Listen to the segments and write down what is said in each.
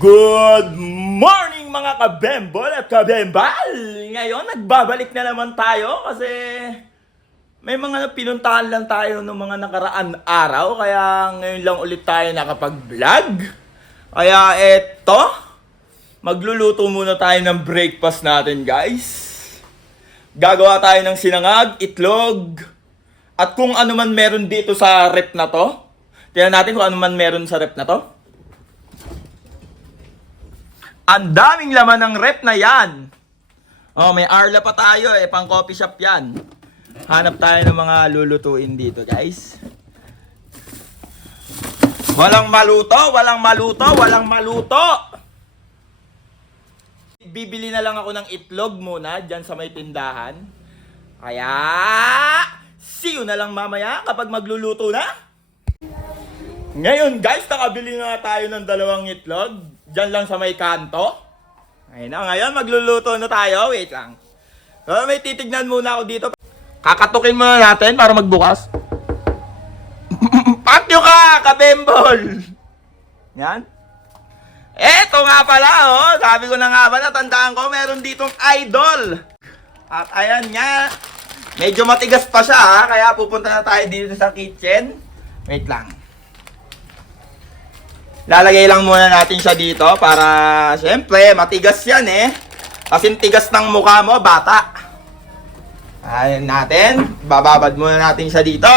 Good morning mga kabembol at kabembal! Ngayon, nagbabalik na naman tayo kasi may mga pinuntahan lang tayo ng mga nakaraan araw kaya ngayon lang ulit tayo nakapag-vlog. Kaya eto, magluluto muna tayo ng breakfast natin guys. Gagawa tayo ng sinangag, itlog, at kung ano man meron dito sa rep na to. Tingnan natin kung ano man meron sa rep na to. Ang daming laman ng rep na yan. Oh, may Arla pa tayo eh, pang coffee shop yan. Hanap tayo ng mga lulutuin dito, guys. Walang maluto, walang maluto, walang maluto. Bibili na lang ako ng itlog muna dyan sa may tindahan. Kaya, see you na lang mamaya kapag magluluto na. Ngayon, guys, nakabili na tayo ng dalawang itlog. Diyan lang sa may kanto. Ayun na, ngayon magluluto na tayo. Wait lang. So, may titignan muna ako dito. Kakatukin muna natin para magbukas. Patyo ka, kabembol! Yan. Eto nga pala, oh. Sabi ko na nga ba, natandaan ko, meron ditong idol. At ayan nga. Medyo matigas pa siya, ha. Kaya pupunta na tayo dito sa kitchen. Wait lang. Lalagay lang muna natin siya dito para, siyempre, matigas yan eh. Kasing tigas ng mukha mo, bata. Ayan natin. Bababad muna natin siya dito.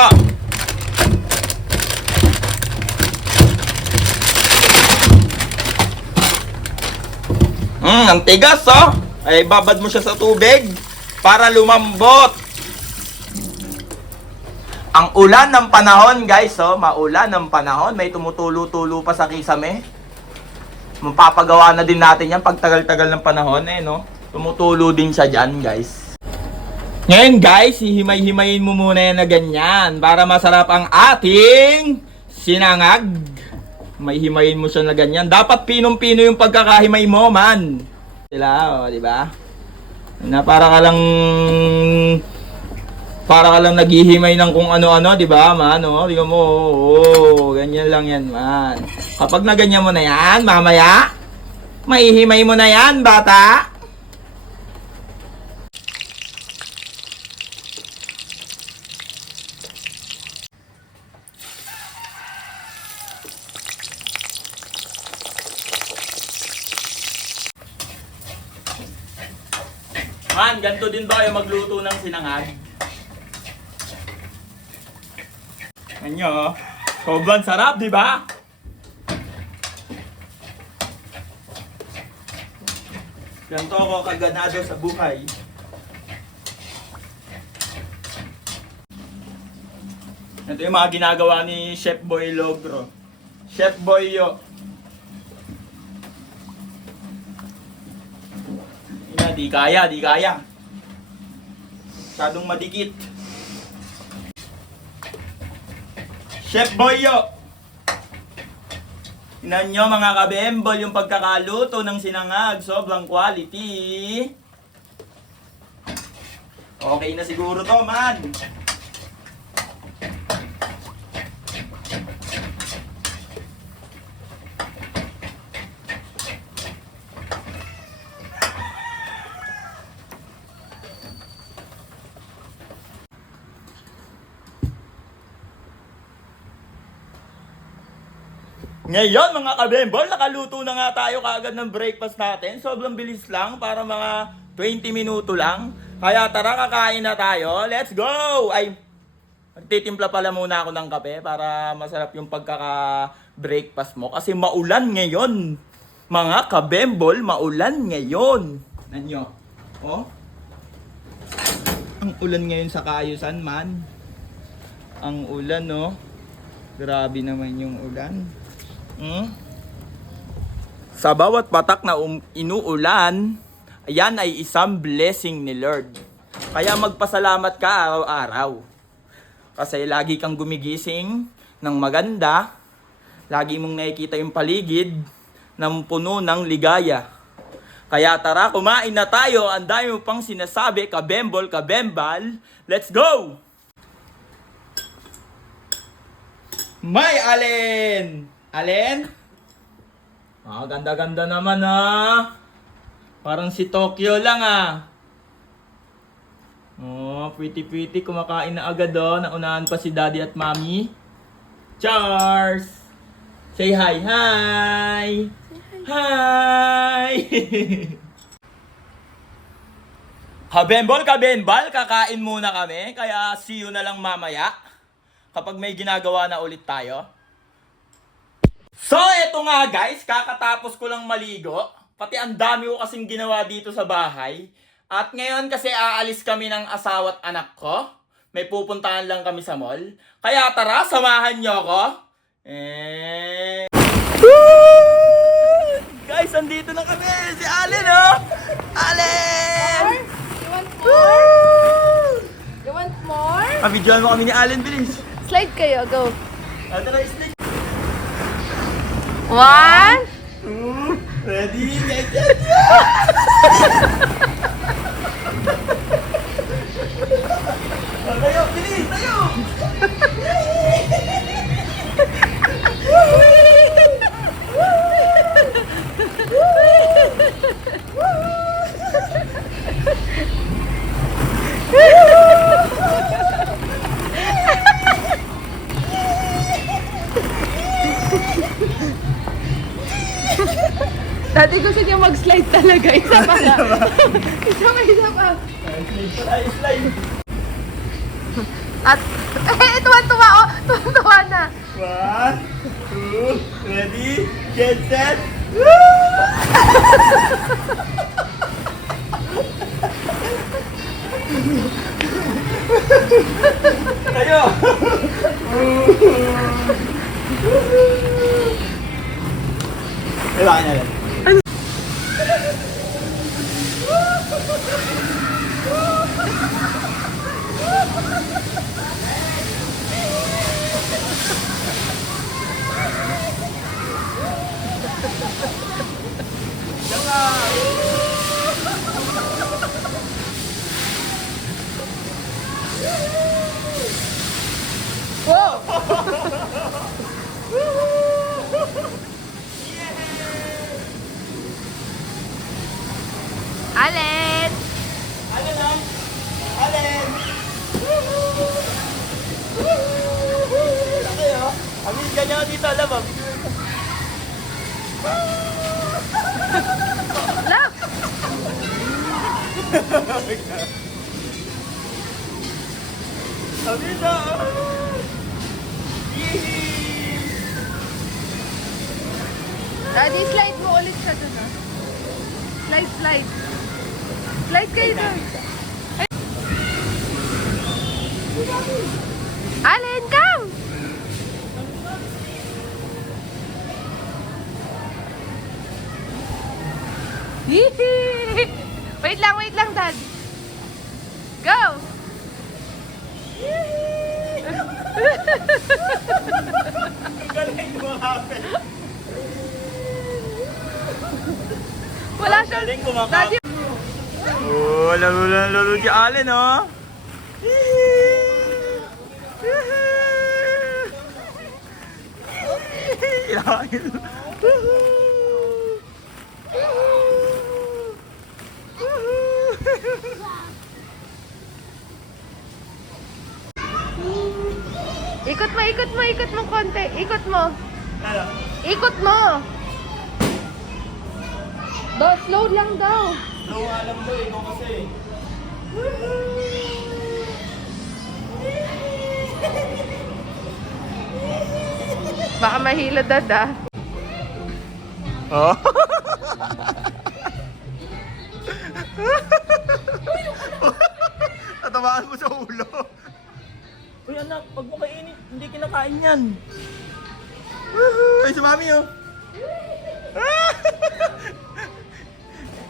Ang tigas oh. Ay, babad mo siya sa tubig para lumambot. Ang ulan ng panahon, guys, oh, maulan ng panahon. May tumutulo-tulo pa sa kisame. Mapapagawa na din natin yan pag tagal-tagal ng panahon, eh, no? Tumutulo din siya dyan, guys. Ngayon, guys, hihimay-himayin mo muna yan na ganyan para masarap ang ating sinangag. May himayin mo siya na ganyan. Dapat pinong-pino yung pagkakahimay mo, man. Sila, oh, di ba? Na para ka lang naghihimay ng kung ano-ano, di ba, man? Oh, di mo, ganyan lang yan, man. Kapag na ganyan mo na yan, mamaya, maihimay mo na yan, bata. Man, ganito din ba yung magluto ng sinangag? Anyo, sobrang sarap, di ba? Ganito ako kaganado sa buhay. Ito yung mga ginagawa ni Chef Boy Logro. Chef Boy Yo. Di kaya, di kaya. Masyadong madikit. Chef Boyo. Tingnan nyo mga kabembol yung pagkakaluto ng sinangag. Sobrang quality. Okay na siguro to, man. Ngayon mga kabembol, nakaluto na nga tayo kaagad ng breakfast natin. Sobrang bilis lang, para mga 20 minuto lang. Kaya tara, kakain na tayo. Let's go! Ay, magtitimpla pala muna ako ng kape para masarap yung pagkaka-breakfast mo. Kasi maulan ngayon. Mga kabembol, maulan ngayon. Nanyo? Oh? Ang ulan ngayon sa Kaayusan, man. Ang ulan, no? Grabe naman yung ulan. Sa bawat patak na inuulan, ayan ay isang blessing ni Lord. Kaya magpasalamat ka araw-araw. Kasi lagi kang gumigising ng maganda, lagi mong nakikita yung paligid ng puno ng ligaya. Kaya tara, kumain na tayo. Ang dami mo pang sinasabi, kabembol, kabembal. Let's go! May Allen! Allen? Ah, ganda-ganda naman ah. Parang si Tokyo lang ah. Oh, pretty. Kumakain na agad oh. Naunahan pa si Daddy at Mommy. Cheers! Say hi! Hi! Hi! Kabembol, kakain muna kami. Kaya see you na lang mamaya. Kapag may ginagawa na ulit tayo. So, eto nga guys. Kakatapos ko lang maligo. Pati ang dami ko kasing ginawa dito sa bahay. At ngayon kasi aalis kami ng asawa at anak ko. May pupuntahan lang kami sa mall. Kaya tara, samahan nyo ako. Guys, andito na kami. Si Allen, oh! Allen! You want more? You want more? Pabidyoan mo kami ni Allen, bilis. Slide kayo, go. Tara, slide. 1. Ready? Tayo, bilis, tayo! Dati gusto niya mag-slide talaga. Isa pa nga. Isa pa. Slide. At, tuwa-tuwa, oh. Tuwa-tuwa na. 1, 2, ready, get set. Tayo. Diba na lang. Allen! Allen lang. Allen. Laki oh. Amin, ganyan ka dito, alam mo. Look! Amin na. Daddy, slide mo ulit siya dun, ah. Slide. Slide kayo dun. Allen, come! Wait lang, Dad. Go! Galing kumakape. Wala siya. Galing kumakape. Daddy, Oh, lalo si Allen, oh. ikot mo konti. Ikot mo. Slow lang daw. Slow nga lang daw, ikaw kasi. Baka mahilo, Dad, ah. Oh? Tatamaan mo sa ulo. Uy anak, pag mo kainit, hindi kinakain yan. Ay, si Mami oh.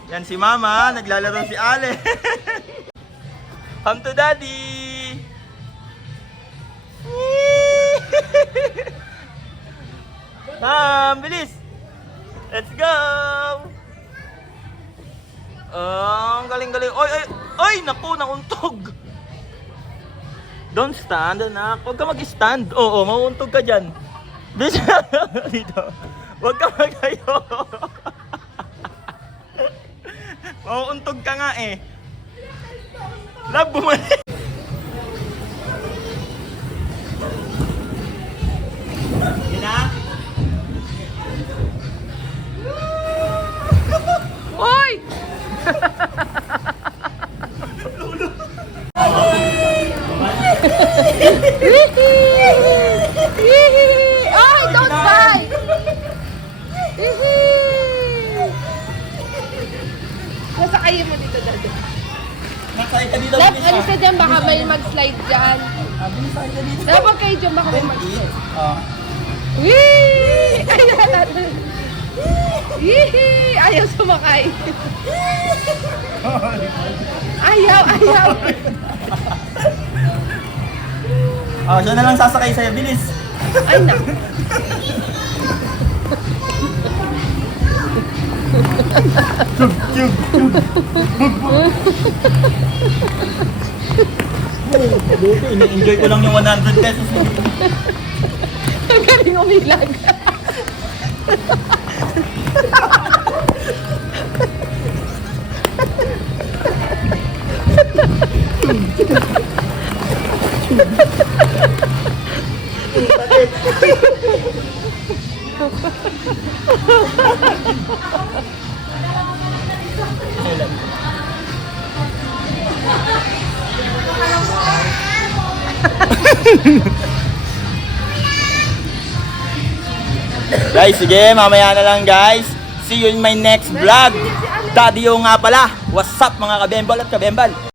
Yan si Mama, naglalaro si Ale. Come to Daddy. Come, bilis. Let's go. Ang galing-galing. Oy, naku, nauntog. Don't stand, anak. Huwag ka mag-stand. Oo, mauuntog ka dyan. Bilis. Dito. Huwag ka magayo. Mauuntog ka nga eh. Love, bumalik. Yun na. Hoy! Ay, don't bite! Nasakayin mo dito, Dado. Masaya ka dito. Love, bilis, alis ah. ka dyan, baka may mag-slide dyan. Masaya ka dito. Love, huwag kayo dyan, baka may mag-slide. Ah. Wee! Yee! Ayaw sumakay. Ayaw. Ah, siya na lang sasakay sa'yo. Bilis. Ay, na. Buti, ini-enjoy ko lang yung 100 pesos. Ang galing umilag. Guys, sige, mamaya na lang guys. See you in my next vlog. Daddy nga pala. What's up mga kabembal at kabembal?